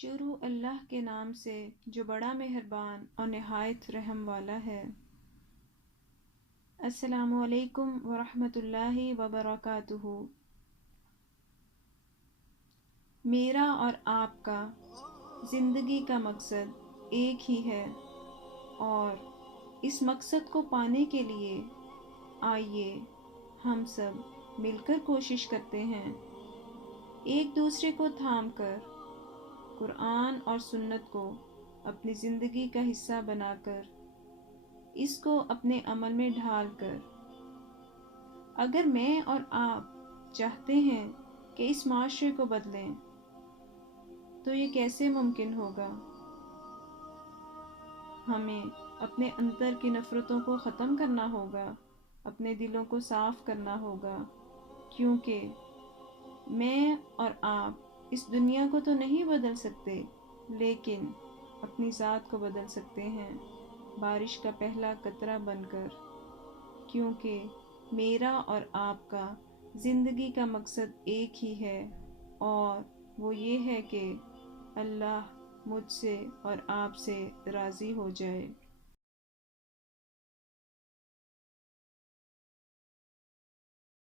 शुरू अल्लाह के नाम से जो बड़ा मेहरबान और नहायत रहम वाला है। अस्सलामु अलैकुम वरहमतुल्लाहि वबरकातुहू। मेरा और आपका ज़िंदगी का मकसद एक ही है और इस मकसद को पाने के लिए आइए हम सब मिलकर कोशिश करते हैं, एक दूसरे को थामकर कुरान और सुन्नत को अपनी ज़िंदगी का हिस्सा बनाकर इसको अपने अमल में ढालकर। अगर मैं और आप चाहते हैं कि इस माशरे को बदलें तो ये कैसे मुमकिन होगा? हमें अपने अंदर की नफ़रतों को ख़त्म करना होगा, अपने दिलों को साफ़ करना होगा, क्योंकि मैं और आप इस दुनिया को तो नहीं बदल सकते, लेकिन अपनी ज़ात को बदल सकते हैं, बारिश का पहला कतरा बनकर। क्योंकि मेरा और आपका ज़िंदगी का मकसद एक ही है और वो ये है कि अल्लाह मुझसे और आपसे राज़ी हो जाए।